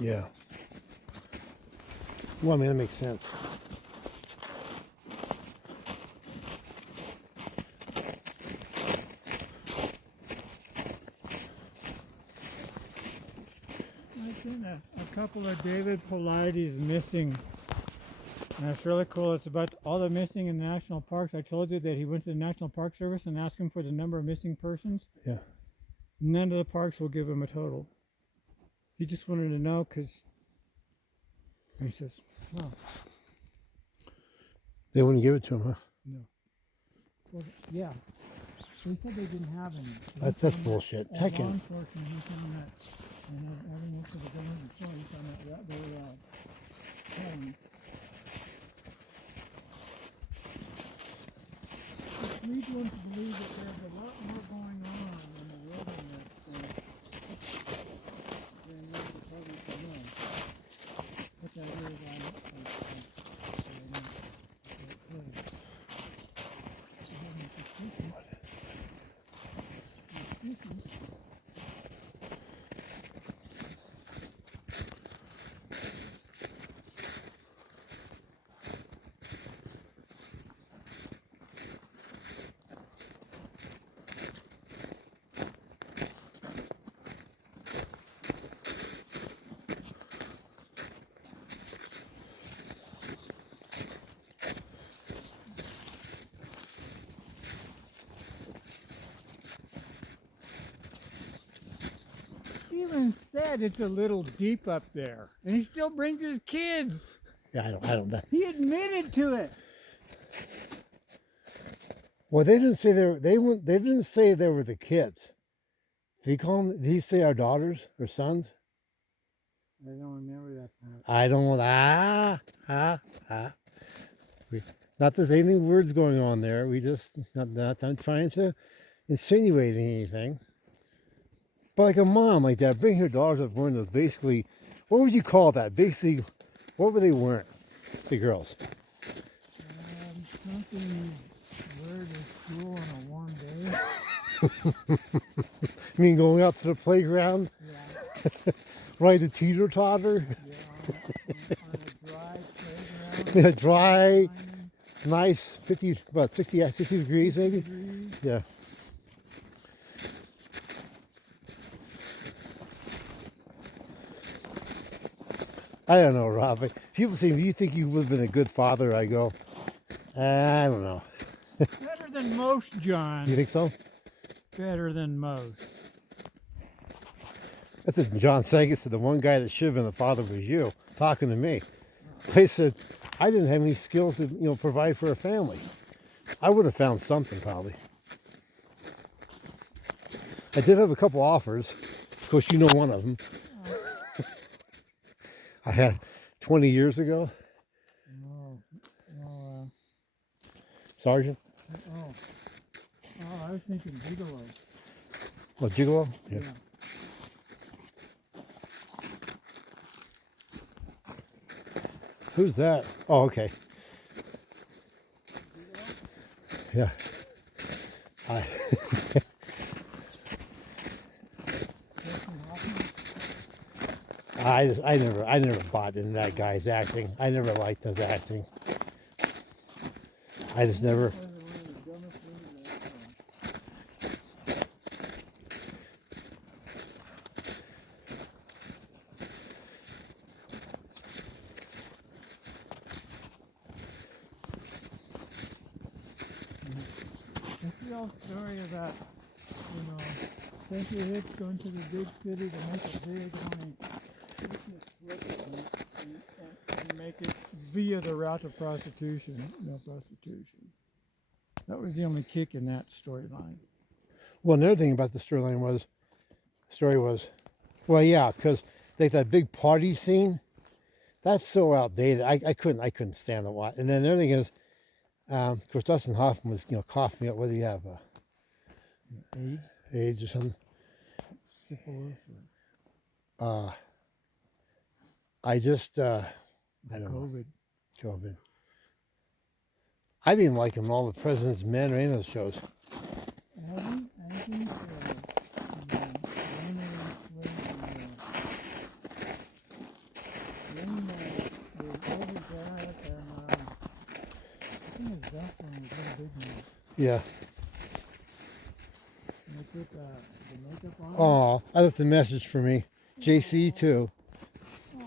Yeah. Well, I mean, that makes sense. I've seen a couple of David Paulides missing. And that's really cool. It's about all the missing in the national parks. I told you that he went to the National Park Service and asked him for the number of missing persons. Yeah. None of the parks will give him a total. He just wanted to know because he says, "Oh, They wouldn't give it to him, huh? no." Well, yeah. They said they didn't have any. That's bullshit. As Heck, law enforcement, he found that, and having looked at the government before, he found that they telling. Which leads one to believe that there's a lot more going on in the wilderness than maybe the public know. What that is, I'm not even said it's a little deep up there, and he still brings his kids. yeah, I don't know. He admitted to it. Well, they didn't say they didn't say they were the kids. Did he call them? Did he say our daughters or sons? I don't remember that part. I don't. Not that there's any words going on there. We just not trying to insinuate anything. But like a mom like that, bring her daughters up wearing those basically, what would you call that? Basically, what were they wearing? The girls. Something wear to school on a warm day. You mean going out to the playground? Yeah. Ride the teeter-totter? Yeah, on a dry playground. Yeah, dry, nice, 50, about 60, 60 degrees maybe? Degrees. Yeah. I don't know, Rob. People say, do you think you would have been a good father? I go, I don't know. Better than most, John. You think so? Better than most. That's what John Saget said. The one guy that should have been the father was you, talking to me. They said, I didn't have any skills to, provide for a family. I would have found something probably. I did have a couple offers. Of course, you know one of them. I had 20 years ago. Sergeant? I was thinking gigolo. Oh, gigolo? Yeah. Who's that? Oh, okay. Yeah. I never bought into that guy's acting. I never liked his acting. I just never. It's the old story about, take your hits going to the big city to make it big money. And make it via the route of prostitution. No prostitution. That was the only kick in that storyline. Well, another thing about the story was, well, yeah, because like that big party scene, that's so outdated. I couldn't stand the watch. And then the other thing is, of course, Dustin Hoffman was, coughing me up. Whether you have AIDS or something. Syphilis. I just, I don't COVID. know. COVID. I didn't like him in all the President's Men or any of those shows. I think Yeah. Can I put the makeup on? Oh, I left a message for me. JC too. Aw.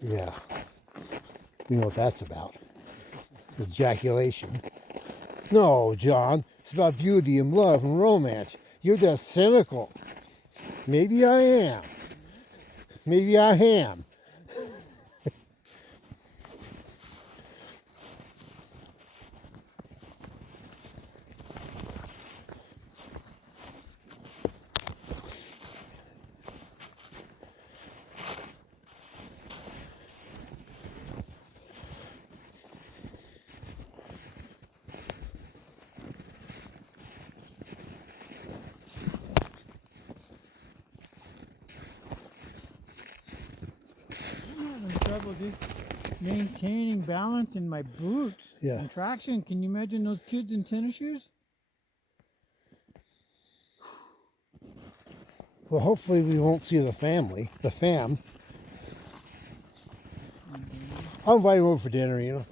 Yeah. You know what that's about. Ejaculation. No, John. It's about beauty and love and romance. You're just cynical. Maybe I am. Maybe I am. I'm having trouble just maintaining balance in my boots. Yeah. And traction. Can you imagine those kids in tennis shoes? Well, hopefully we won't see the family, the fam. I'll invite them over for dinner, you know.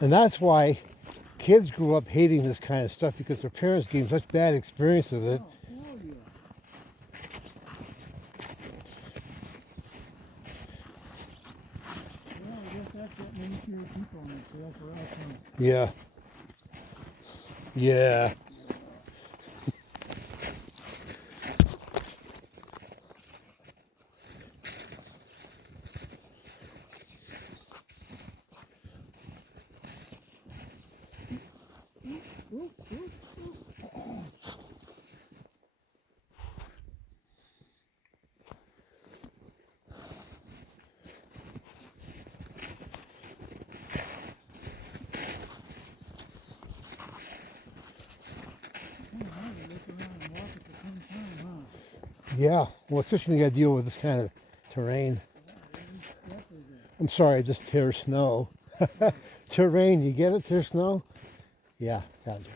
And that's why kids grew up hating this kind of stuff, because their parents gave them such bad experience with it. Yeah. Yeah. Yeah. Well, especially when you got to deal with this kind of terrain. I'm sorry, I just tear snow. Terrain, you get it? Tear snow? Yeah, got it.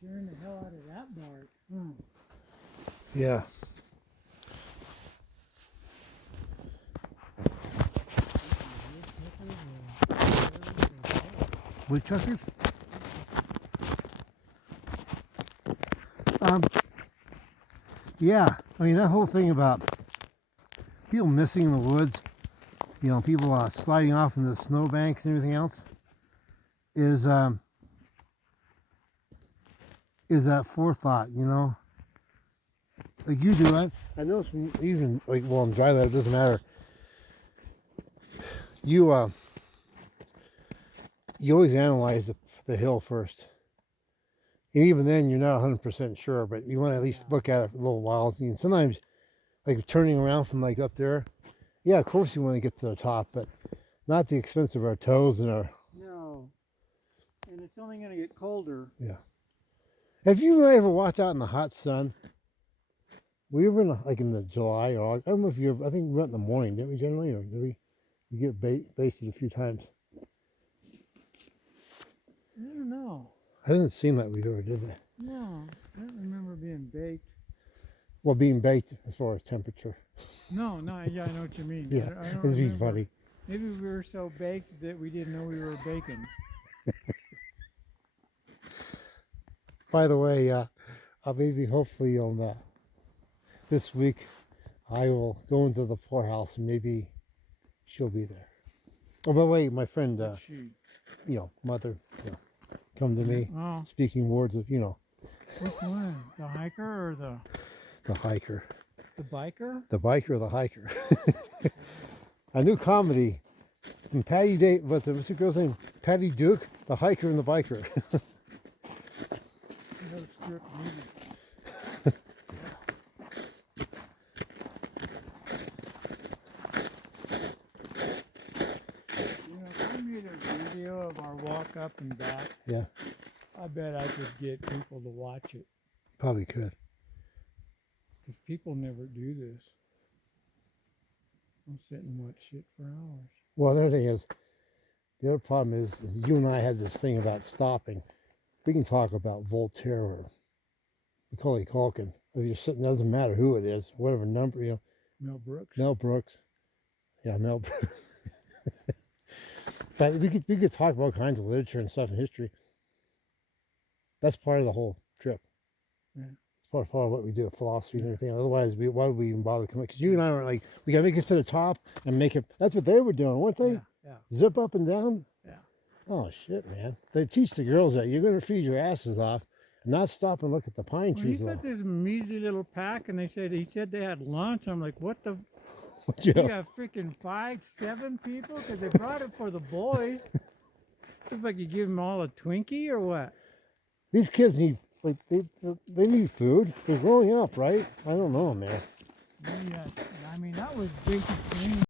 Tearing the hell out of that bark. Yeah. Woodchuckers? Yeah. I mean, that whole thing about people missing in the woods, you know, people sliding off in the snowbanks and everything else, is that forethought, you know? like you do. I know some, even like well in dry land it doesn't matter. You you always analyze the hill first. And even then you're not 100% sure, but you want to at least look at it for a little while. And sometimes like turning around from like up there, yeah, of course you want to get to the top, but not at the expense of our toes and our. No. And it's only going to get colder. Yeah. Have you ever walked out in the hot sun? We were in like in the July or August. I don't know if you ever, I think we went in the morning, didn't we generally? Or did we get basted a few times? I don't know. It doesn't seem like we ever did that. No, I don't remember being baked. Well, being baked as far as temperature. No, yeah, I know what you mean. Yeah, I don't it'd be remember. funny. Maybe we were so baked that we didn't know we were baking. By the way, maybe hopefully on this week I will go into the poorhouse and maybe she'll be there. Oh, by the way, my friend, She. mother, come to me, Oh, speaking words of, which one? The hiker or the hiker. the biker? The biker or the hiker. A new comedy from Patty what's the girl's name? Patty Duke, the hiker and the biker. No script needed. If I made a video of our walk up and back, Yeah, I bet I could get people to watch it. probably could. Because people never do this. I'll sit and watch shit for hours. Well, the other thing is, the other problem is you and I had this thing about stopping. We can talk about Voltaire or Macaulay Culkin. If you're sitting, doesn't matter who it is, whatever number, Mel Brooks. Mel Brooks. Yeah, Mel Brooks. But we could talk about all kinds of literature and stuff in history. That's part of the whole trip. Yeah. It's part of what we do, philosophy and everything. Otherwise, why would we even bother coming? Because you and I are like, we got to make it to the top and make it. That's what they were doing, weren't they? Yeah. Zip up and down. Yeah. Oh shit, man! They teach the girls that you're gonna feed your asses off and not stop and look at the pine Well, trees. he's got this measly little pack, and he said they had lunch. I'm like, what the? You got freaking 5, 7 people? Because they brought it for the boys. It's like you give them all a Twinkie or what? These kids need they need food. They're growing up, right? I don't know, man. Yeah, I mean, that was basic training